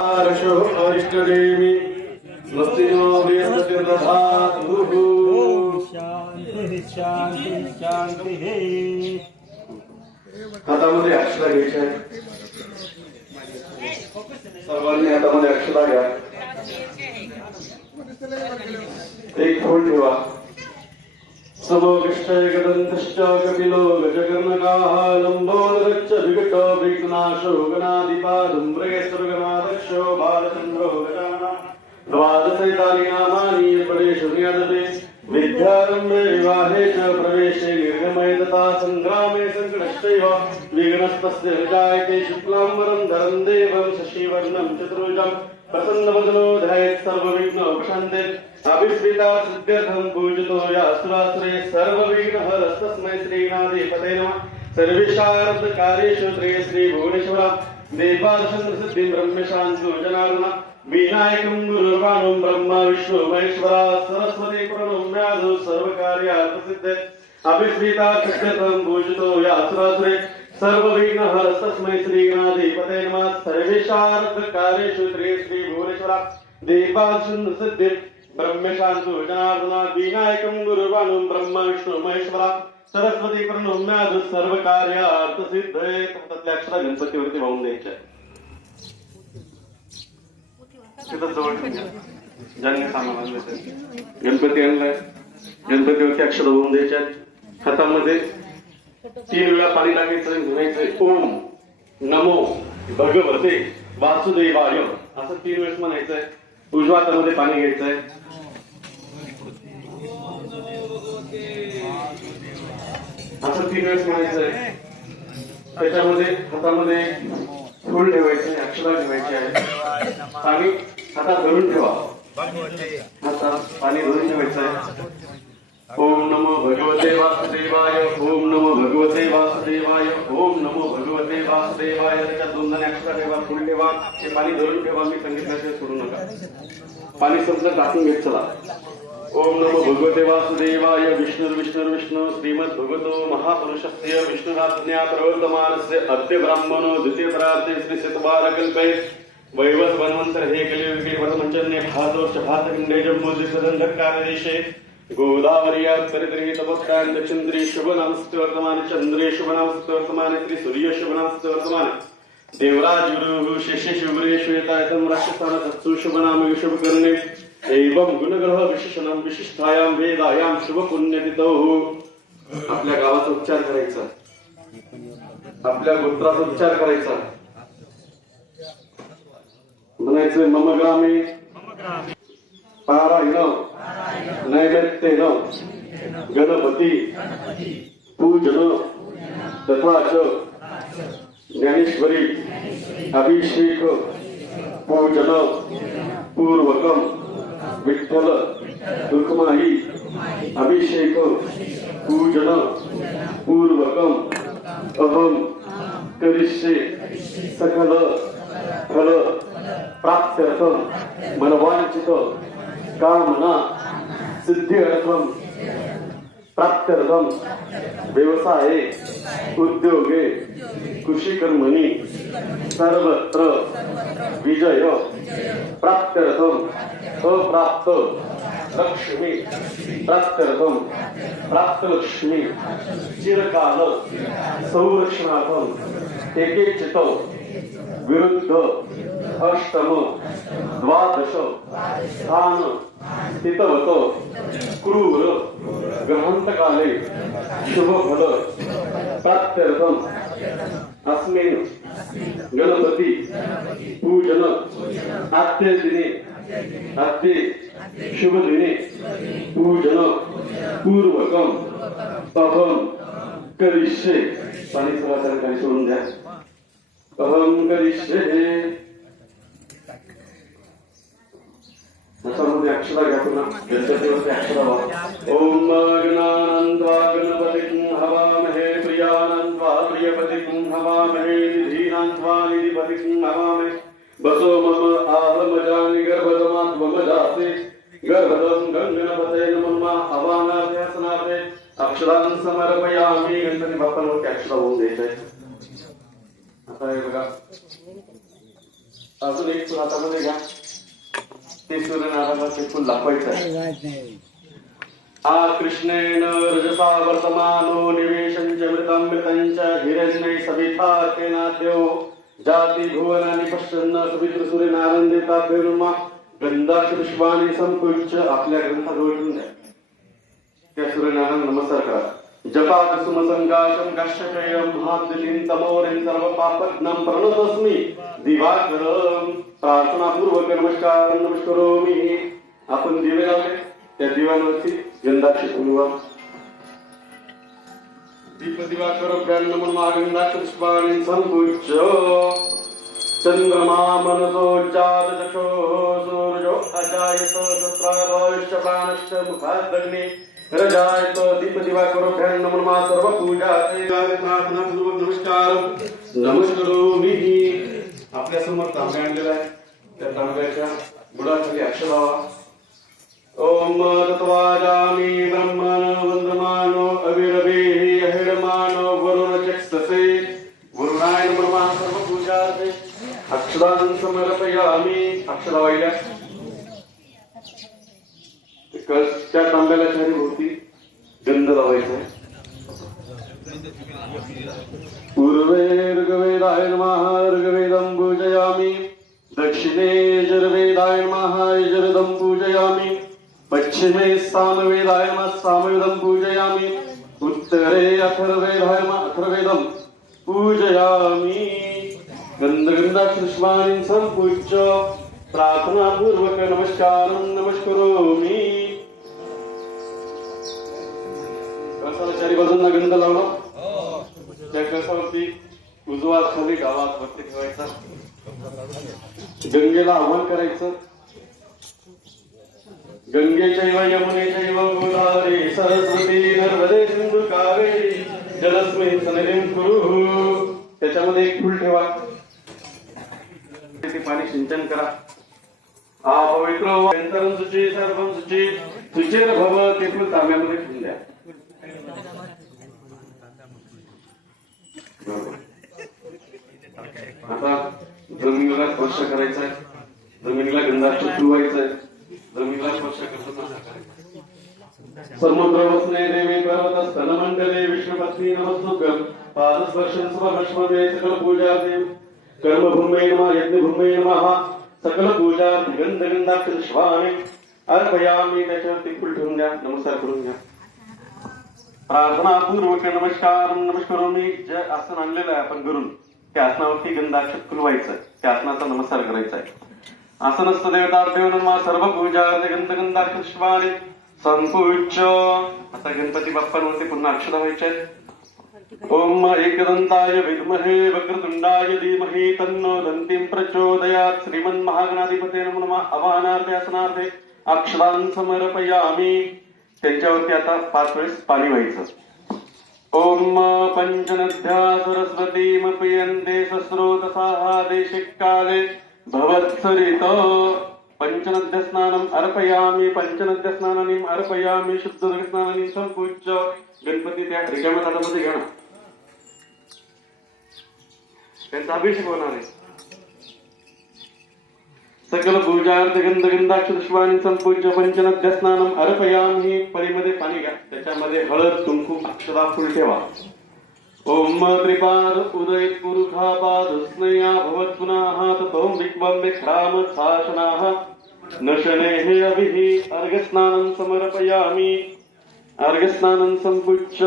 आरशो अरिष्टदेवी स्वस्तिनो बृहस्पतिर्दधातु। शांती शांती शांती हे हातामध्ये अक्षरा घ्यायच्या आहेत. सर्वांनी हातामध्ये अक्षरा घ्या. एक फूल ठेवा. समोविष्टय गदंतश्च कपिलो गजकर्णकाः लंबोदरच्च विकटो विघ्नाशो गणाधिपाधुम्रे स्वर्गनादक्षो बालचन्द्रो गजाननः द्वादशैतानि नामानि परेषु नियतते विद्यारम्भे विवाहे च प्रवेशे निर्गमये तथा सङ्ग्रामे सङ्कटश्चैव विघ्नस्तस्य विजायते शुक्लाम्बरं धरं देवं शशिवर्णं चतुर्भुजं प्रसन्नवदनो ध्यायेत् सर्वविघ्नोपशान्ते अभिस्मिता सिद्ध्यर्थं पूजितो यासुरासुरे सर्वविघ्नहरस्तस्मै श्रीनाथपते नमः सर्वेषार्थकार्येषु श्री भुवनेश्वरा देवादशसिद्धिं ब्रह्मशान्तो जनार्दनः विनायकं गुरुर्वाणं ब्रह्मा विष्णु महेश्वरा सरस्वती प्रणम्यादो सर्वकार्यार्थसिद्धे अभिस्मिता सिद्ध्यर्थं पूजितो यासुरासुरे सर्वविघ्नहरस्तस्मै श्रीनाथपते नमः सर्वेषार्थकार्येषु श्री भुवनेश्वरा देवादशसिद्धिं ब्रह्मशान्तो जनार्दनः विनायकं गुरुर्वाणं ब्रह्मा विष्णु महेश्वरा सरस्वती प्रणम्यादो सर्वकार्यार्थसिद्धे. त्यातल्या अक्षरा गणपतीवरती वाहून द्यायच्या. ज्यांनी सामान आणलं गणपती आणलाय गणपतीवरती अक्षर होऊन द्यायच्या. हातामध्ये 3 वेळा पाणी टाकायचं, म्हणायचंय ओम नमो भगवते वासुदेवाय असं 3 वेळेस म्हणायचंय. उजव्या हातामध्ये पाणी घ्यायचंय. असं 3 वेळेस म्हणायचंय. त्याच्यामध्ये हातामध्ये फूल ठेवायचे, अक्षरा ठेवायचे आहे. पाणी हातात धरून ठेवा. हातात पाणी धरून ठेवायचं आहे. ओम नमो भगवते वासुदेवाय ओम नमो भगवते वासुदेवाय ओम नमो भगवते वासुदेवाय. त्याच्यात 2 जण अक्षरा ठेवा, फूल ठेवा, ते पाणी धरून ठेवा. मी सांगितल्याशिवाय सोडू नका. पाणी संपलं टाकून घेत चला. ओम नमो भगवते वासुदेवाय विष्णुर्विष्णुर्विष्णु श्रीमद भगवतो महापुरुषस्य विष्णुराज्ञा प्रवर्तमानस्य अद्य ब्राह्मणो द्वितीय परार्थे श्री शतवारकल्पे वैवस वन्वंतर हे कलियुगे वरमंचन्ये भादोर्ष भातखंडे जम्बूद्वीपदंडकादेशे गोदावर्यात् परितरे तपस्कान् दक्षिन्द्रे शुभ नमस्ते वर्तमाने चंद्रे शुभ नमस्ते वर्तमाने श्री सूर्य शुभ नमस्ते वर्तमाने देवराज गुरु शिष्य शुभ्रे श्वेतायतम राक्षसान सत्सु शुभ नाम शुभ करणे एवं गुणग्रह विशेषणम विशिष्टायाम वेदायाम शुभ पुण्यतिथौ. आपल्या गावाचा उच्चार करायचा, आपल्या गोत्राचा उच्चार करायचा. म्हणायचं मम ग्रामे पारायण नैवेद्येन गणपती पूजन तथा च ज्ञानेश्वरी अभिषेक पूजन पूर्वकम विठ्ठल रुक्माई अभिषेक पूजन पूर्वकम अहम करिष्ये सकल फल प्राप्त्यर्थम मनवांचित कामना सिद्ध्यर्थम प्राप्त्यर्थम व्यवसाये उद्योगे कृषिकर्मणि सर्वत्र विजय प्राप्त्यर्थम अप्राप्त लक्ष्मी प्राप्त्यर्थम प्राप्त लक्ष्मी चिरकाल संरक्षणार्थम एकेचित विरुद्ध अष्टम द्वादश स्थान स्थितवत क्रूर ग्रहांतकाले शुभफल प्राप्त्यर्थम अस्मिन् गणपती पूजन आद्य दिने आद्य शुभ दिने पूजन पूर्वकम अहम करिष्ये. पाणी सर्वांना सोडून द्या. अहम करिष्ये. त्याच्यामध्ये अक्षरा घ्या. पुन्हा गणपतीवरती अक्षरा वा. ओम गणानंत्वा गणपतिं हवामहे प्रियानंत्वा प्रियपतिं हवामहे निधीनांत्वा निधिपतिं हवामहे बसो मम आहमजानि गर्भदमात्मजाते गर्भदं गंगणपते नमः हवानाते हसनाते. अक्षरां समर्पयामि. गणपती बाप्पांवरती अक्षरा होऊन द्यायचंय. आता हे बघा अजून एक फुल हातामध्ये घ्या. ते सूर्यनारायणाला ते फुल दाखवायचं आहे. आ कृष्णेन रजसा वर्तमानो निवेशंच मृतामृतंच हिरण्ये सविता तेनाद्यो जाति भुवनानि पश्यन्न सवित्र सूर्यनारायणदेता पेरुमा गंधाक्षपुष्पाणि संपूज्य आपल्या ग्रंथाजवळ ठेवून द्या. त्या सूर्यनारायण नमस्कार करा. जपा कुसुम संकाशम काश्यपेयम महाद्युतीं तमोरें सर्व पापघ्नं प्रणतोस्मि दिवाकरं. प्रार्थनापूर्वक नमस्कारोमी. आपण दिवे लावले, त्या दिव्यांवरती गंधाक्षी फुलवा. दीप दिवाकर ब्रह्म गंधाक्षपुष्पाणि संपूज्य चंद्रमा मनसोच्चाद चक्षो सूर्यो अजायत सत्रादश्च प्राणश्च मुखादग्नि रजायत. दीप दिवाकर ब्रह्म सर्व पूजा ते प्रार्थना पूर्वक नमस्कार नमस्कारोमी. आपल्या समोर तांब्या आणलेला आहे, त्या तांब्याच्या बुडाखाली अक्षर लावा. ओम तत्वाजामी ब्रह्मण वंदमानो अविरभेः अहिडमानो वरुण चक्षसे. वरुणाय नमः. सर्व पूजा ते अक्षरां समर्पयामी. अक्षरा वाहिल्या त्या तांब्याला चारी भोवती गंध लावायचा. पूर्वे ऋग्वेदाय नमः ऋग्वेदं पूजयामि. दक्षिणे यजुर्वेदाय नमः यजुर्वेदं पूजयामि. पश्चिमे सामवेदाय नमः सामवेदं पूजयामि. उत्तरे अथर्ववेदाय नमः अथर्ववेदं पूजयामि. गंधाक्षपुष्पाणि संपूज्य प्रार्थनापूर्वक नमस्कारं नमस्कारोमी. कळसाला चारी बाजूंना गंध लावला. त्या कळसावरती उजवा खाली गावात वरती ठेवायचा. गंगेला आव्हान करायचं. गंगेचैव यमुनेचैव गोदावरी सरस्वती नर्मदे सिंधू कावेरी जलस्मिन् सन्निधिं कुरु. त्याच्यामध्ये एक फुल ठेवा. ते पाणी सिंचन करा. पवित्र यंत्रं शुची सर्वं शुची शुचिर भव. ते फुल तांब्यामध्ये ठेवून द्या. आता जमिनीला स्पर्श करायचा आहे. जमिनीला गंधाक्ष फुलवायचं आहे. जमिनीला स्पर्श करताना सर्वप्रवस्ने देवी पर्वत स्तनमंडले विष्णुपत्नी नमस्तुभ्यं. पादस्पर्शन स्पर्शमध्ये सकल पूजा देव. कर्मभूमे नमः यज्ञभूमे नमः. सकल पूजा गंधाक्षपुष्पाणि अर्पयामि. त्याच्यावरती फुल ठेवून द्या. नमस्कार करून घ्या. प्रार्थना पूर्वक नमस्कार नमस्कारोमी. जे आसन आणलेलं आहे आपण घरून, त्या आसनावरती गंधाक्षर फुलवायचं. त्या आसनाचा नमस्कार करायचा आहे. आसनस्थ देवताभ्यो नमः. सर्व पूजा गंधाक्षपुष्पाणि संपूज्य. आता गणपती बाप्पांवरती पुन्हा अक्षर व्हायचे आहेत. ओम एकदंताय विद्महे वक्रतुंडाय धीमहि तन्नो दन्तीं प्रचोदयात्. श्रीमन्महागणाधिपते नमः. आवाहनार्थे आसनार्थे अक्षरां समर्पयामि. त्यांच्यावरती आता 5 वेळेस पाणी व्हायचं. ओम पंचनद्या सरस्वतीमपयन्ते सस्रोतसाः देशिकाले भवत्सरित. पंचनद्य स्नानम् अर्पयामि. पंचनद्य स्नानानिम् अर्पयामि. शुद्ध स्नानानिं संपूज्य. गणपती त्या रिकाम्या ताटामध्ये घ्या ना. त्यांचा अभिषेक होणार आहे. सकल पूजार्थ गंधाक्षपुष्पाणि संपूज्य पंचनद्य स्नानम् अर्पयामि. पळीमध्ये पाणी घ्या. त्याच्यामध्ये हळद कुंकू अक्षरा फुल ठेवा. ओम त्रिपाद उदय पुरुखापाद स्नेहा भवत् पुनः ततों विक्वं विक्राम शासनाः नशनेः अभिः. अर्घस्नानं समर्पयामि. अर्घस्नानं संपूज्य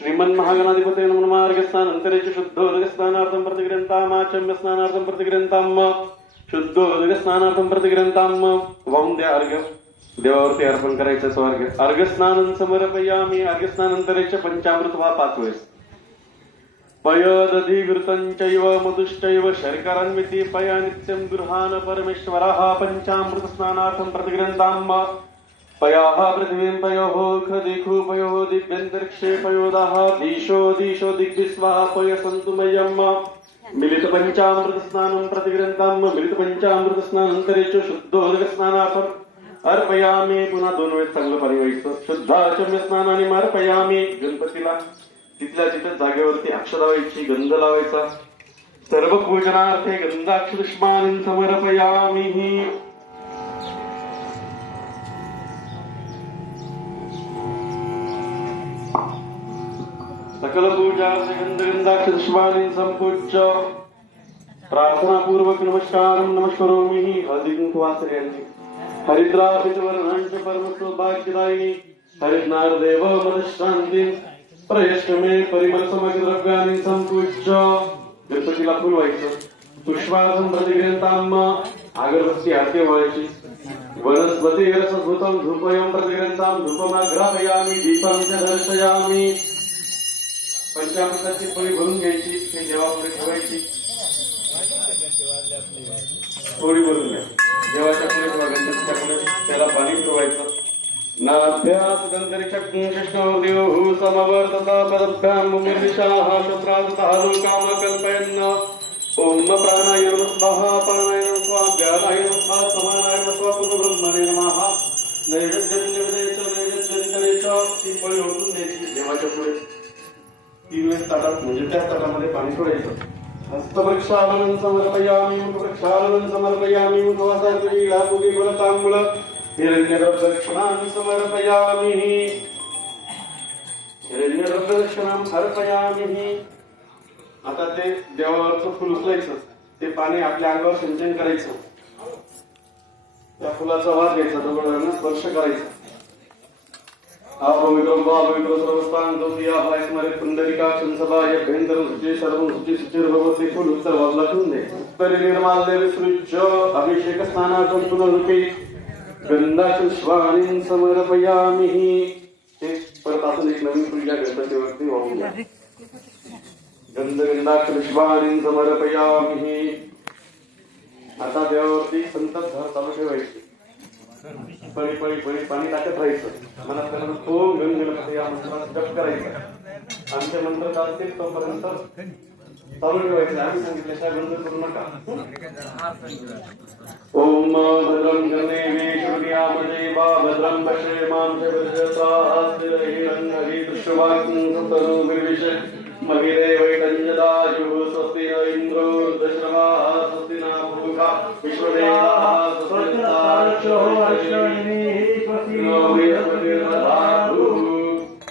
श्रीमन्महागणाधिपते नमः. अर्घस्नानन्तरे शुद्धोदकस्नानार्थं प्रतिगृह्णताम्. आचम्य स्नानार्थं प्रतिगृह्णताम्. शुद्धोदकस्नानार्थं प्रतिगृह्णताम्. वाहून द्या. अर्घ्य देवावरती अर्पण करायचं. स्वर्ग अर्घस्नानं समर्पयामि. अर्घस्नानन्तरे पंचामृत व्हा 5 वेळेस. पयदधिघृतञ्चैव मधुश्चैव शर्करान्विति पया नित्यं गृहाण परमेश्वरः. पंचामृतस्नानार्थं प्रतिगृह्णताम्. पयाः पृथिवीं पयोः खदिखु पयोः दिव्यन्तरिक्षे पयोदाः दिशो दिशो दिग्विस्वाः पय सन्तु मयम्. मिलित पंचामृत स्नानं प्रतिगृह्णताम्. मिलित पंचामृत स्नानन्तरे शुद्धोदकस्नानार्थं अर्पयामि. पुन्हा 2 वेळेस चांगलं पाणी व्हायचं. शुद्धाचम्य स्नानाने अर्पयामि. गणपतीला तिथल्या तिथे जागेवरती अक्षर लावायची. गंध लावायचा. सर्व पूजनार्थे गंधाक्षपुष्पाणि समर्पयामि. सकल पूजार्थे गंधाक्षपुष्पाणि संपूज्य प्रार्थना पूर्वक नमस्कारोमि. हळदी कुंकू वासर्यांची हरिद्रापितवर्णांच परम सौभाग्यदायिनी हरिद्नार देव मनशांती प्रयष्टमे परिमल समग्र द्रव्यानि संपूज्य गणपतीला फुल व्हायचं. पुष्पार्थम प्रतिग्रंथांम अगरबत्ती आरती व्हायची. वनस्पती रसभूतं धूपयं प्रतिग्रंथां धूपमाग्रापयामि दीपं च दर्शयामि. पंचामृताची फळी भरून घ्यायची. ती देवापुढे ठेवायची. थोडी भरून घ्या. देवाच्या पुढे किंवा गणपतीच्या पुढे त्याला पाणी फिरवायचं. नाभ्यास गंधर्षक्ष्णदेव समवर्तता पदभ्यां मुनिर्विशाः शस्त्रास्तः लोकाम कल्पयन्. ओम प्राणाय नमः स्वाहा प्राणाय नमः स्वाहा व्यानाय नमः स्वाहा समानाय नमः स्वाहा पुनर्ब्रह्मणे नमः. नैवेद्यं निवेदयेत नैवेद्यं करेत. ती फळी ओतून द्यायची देवाच्या पुढे. 3 वेळेस ताटात म्हणजे त्या ताटामध्ये पाणी सोडायचं. हस्तप्रक्षालनं समर्पयामि मुखप्रक्षालनं समर्पयामि मुखवासार्पणी लापुटी फलतांबूल हिरण्यगर्भदक्षिणां समर्पयामि. हिरण्यगर्भदक्षिणां अर्पयामि. आता ते देवावरचं फुल उचलायचं. ते पाणी आपल्या अंगावर सिंचन करायचं. त्या फुलाचा वास घ्यायचा. जवळ स्पर्श करायचा. पवित्रं वा पवित्र सर्वस्थान दोषियाः स्मरे पुंडरीकाक्षं सभाय भेन्दरं शुचि सर्वं शुचि शुचिर्भवति फुल उत्तर बाजूला ठेवून दे. परिनिर्माल्य विसृज्य अभिषेक स्नानार्थं पुनरुपी गंधाक्षपुष्पाणि समर्पयामि. हे परत आपण एक नवीन पूजा गणपतीवरती वाहून द्या. गंधाक्षपुष्पाणि समर्पयामि. आता देवावरती संततधार चालू ठेवायची. पळी पळी पळी पाणी टाकत राहायचं. मनात करत ओम गण गणपती या मंत्राचा जप करायचा. आमचे मंत्र चालतील तोपर्यंत चालू ठेवायचं. आम्ही सांगितल्याशिवाय बंद करू नका. ओम भद्रं गणेवे श्रुतियामदेवा भद्रं पश्येमां च पश्यतास्तिरहिरण्यहि दृश्यवाक्यं तनु विर्विश महिले वैतञ्जदायुः स्वस्ति न इन्द्रो दशरथः स्वस्ति न पूषा विश्वदेवाः स्वस्ति नस्तार्क्ष्यो अर्ष्णेमिः स्वस्ति नो बृहस्पतिर्दधातु.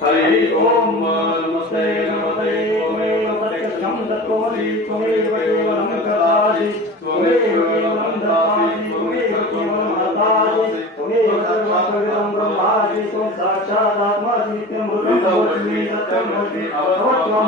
हरिः ओम नमस्ते नमस्ते त्वमेव प्रत्यक्षं तत्त्वमसि त्वमेव केवलं ददासि त्वमेव केवलं ददासि त्वमेव केवलं हतासि त्वमेव सर्वं ब्रह्मासि त्वं साक्षात् आत्मासि नित्यं भूतं सत्यं भवति अवत्वं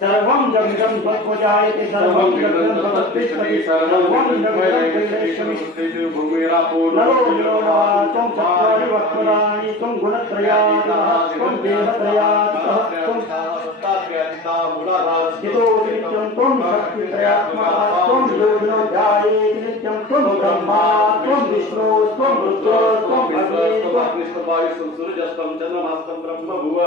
सर्वं जगतं तत्त्वजायते सर्वं जगतं तत्तिष्ठति सर्वं जगतं भूमिरापो नरो त्वं चत्वारि वक्त्राणि त्वं गुणत्रयात्मकः त्वं देहत्रयात्मकः त्वं हितो नित्यं त्वं शक्तित्रयात्मकः त्वं योगिनो ध्यायेति नित्यं त्वं ब्रह्मा त्वं विष्णु त्वं रुद्रो त्वं अग्नि त्वं विष्णुवायुः सूर्यस्तं चन्द्रमास्तं ब्रह्म भुव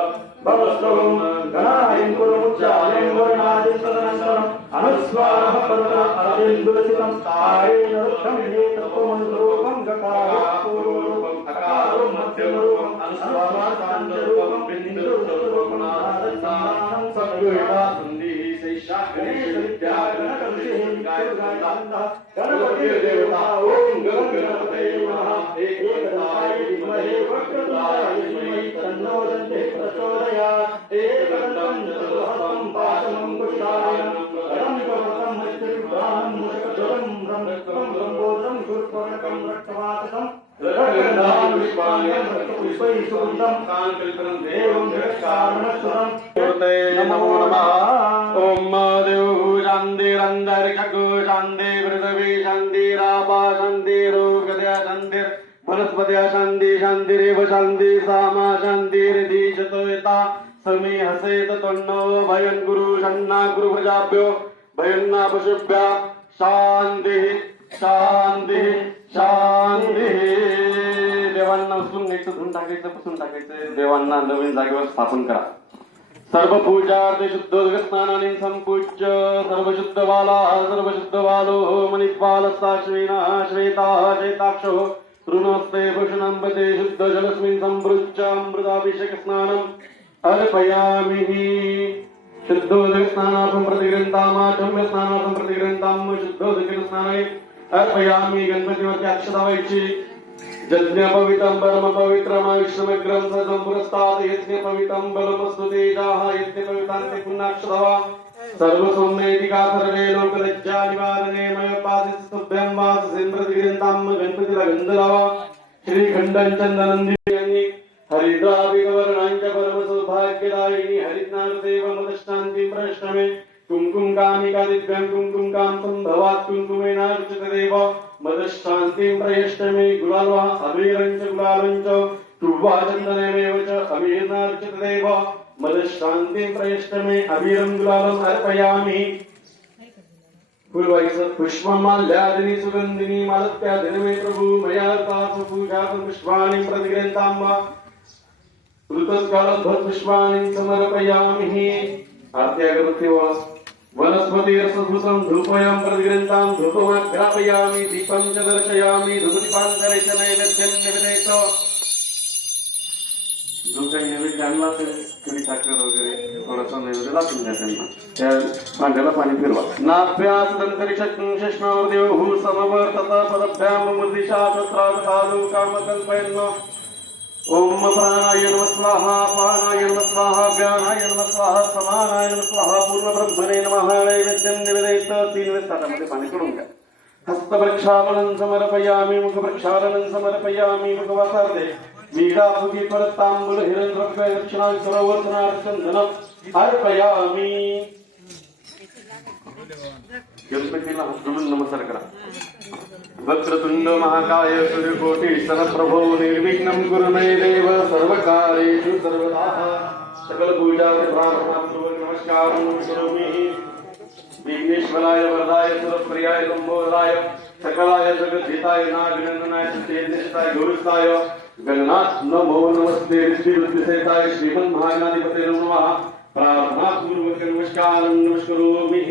भवस्वं गणायं कुरुमुच्चायं वर्णादिं तदनन्तरम् अनुस्वारः पर्वतः अतिन्दुरसितं तारेण वृक्षं ये तत्त्वमनुरूपं गकारो पूर्वरूपम् अकारो मध्यमरूपम् अनुस्वारान्तान्तरूपं बिन्दुरूपम् आदत्तानं सद्गुणा सन्धिः सैषाग्रेशविद्या गणकऋषिः गायत्रीकान्दः गणपतिर्देवता ॐ गणपतये नमः एकदन्ताय विद्महे वक्रतुण्डाय धीमहि तन्नो दन्तिः प्रचोदयात्. एकदन्तं चतुर्हस्तं पाशमं कुशायनं वरं पर्वतं मृत्युर्भ्रां मुषकध्वजं ब्रह्मत्वं लम्बोदरं शूर्पणकं रक्तवातकं रक्तगन्धान् पुष्पाण्यं रक्तपुष्पैः सुगन्धं काङ्कल्पनं देवं जगत्कारणस्वरं नमो नमः. ओम देव शान्तिरन्तरिक्षगो शान्ति पृथिवी शान्तिरापा शान्तिरोगदया शान्तिर् वनस्पत्या शान्ति शान्तिरेव शान्ति सामा शान्तिरिति चतुर्था समे हसेत तन्नो भयं गुरु शन्ना गुरु प्रजाभ्यो भयन्ना पशुभ्या शान्तिः शान्तिः शान्तिः. देवांना उचलून घ्यायचं, धुवून टाकायचं, पुसून टाकायचं, देवांना नवीन जागेवर स्थापन करा. सर्व पूजा शुद्ध स्नानाने संपूज्य सर्व शुद्ध बाला सर्व शुद्ध बालो मणिपालस्ता श्वेना श्वेता चैताक्षो ऋणस्ते भूषणंपते शुद्ध जलस्मिन् संपृच्य अमृताभिषेक स्नानम् अर्पयामि. शुद्धोदक स्नानार्थं प्रतिगृह्णामाचम्य स्नानार्थं प्रतिगृह्णाम शुद्धोदक स्नानाय अर्पयामि. गणपतीवरती अक्षता व्हायची. यज्ञ पवित्रं परम पवित्रम विश्वमग्रं सदं पुरस्तात् यज्ञ पवित्रं बलमस्तु तेजाः यज्ञ पवित्रान्ते पुण्यक्षतः सर्व सौम्यैतिका सर्वे लोकलज्जा निवारणे मय पादिस्तुभ्यं वाससेन प्रतिगृह्णाम. गणपतीला गंध लावा. श्रीखंडं चंदनंदी हरिद्राविवर्णांच परम सौभाग्यदायिनी हरिज्ञानदेव मदशान्तिं प्रश्नमे कुंकुम कामिका दिव्यं कुंकुम कांतं भवात् कुंकुमेनार्चितदेव मदशान्तिं प्रयष्टमे. गुलालः अबीरञ्च गुलालञ्च तुवा चन्दनेनैव च अबीरनार्चितदेव मदशान्तिं प्रयष्टमे. अबीरं गुलालम् अर्पयामि. फुलवाईचं पुष्पमाल्यादिनी सुगंधिनी मालत्यादिनी मे प्रभु मया तासु पूजातं पुष्पाणि प्रतिगृह्णाम. ऋतस्कालद्भुत पुष्पाणि समर्पयामि. आरती अगरबत्ती वनस्पति रसभूतं धूपयं प्रतिगृह्णाम. धूपमाग्रापयामि. दीपं च दर्शयामि. धूपदीपान्तरे च नैवेद्यं निवेदयेत. जो काही नैवेद्य आणला ते थोडी साखर वगैरे थोडासा नैवेद्य दाखवून द्या त्यांना. त्या भांड्याला पाणी फिरवा. नाभ्यास्तंतरिक्षष्णदेव समवर्तत पदभ्यां मुदिशा तत्रादतादु कामकल्पयन्. ओम प्राणाय नमः स्वाहा पानाय नमः स्वाहा व्यानाय नमः स्वाहा समानाय नमः स्वाहा पूर्णब्रह्मणे नमः. नैवेद्यं निवेदयेत. 3 वेळेस ताटामध्ये पाणी सोडून घ्या. हस्तप्रक्षालनं समर्पयामि. मुखप्रक्षालनं समर्पयामि. मुखवासार्थे मीडाभुगी फलतांबूल हिरण्यद्रव्य दक्षिणां सर्ववर्तनार्थं अर्पयामि. गणपतीला हात जोडून नमस्कार करा. वक्रतुंड महाकाय सूर्यकोटि समप्रभो निर्विघ्नं कुरु मे देव सर्वकार्येषु सर्वदा. सकल पूजा प्रार्थनापूर्वक नमस्कारं करोमि. विघ्नेश्वराय वरदाय सुरप्रियाय लंबोदराय सकलाय जगद्धिताय नागनंदनाय सिद्धेश्वराय गौरस्ताय गणनाथ नमो नमस्ते ऋषिरुद्धिसेताय श्रीमन्महागणाधिपते नमः. प्रार्थनापूर्वक नमस्कारं करोमि.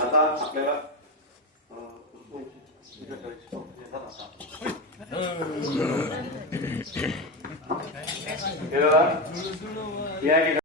आता आपल्याला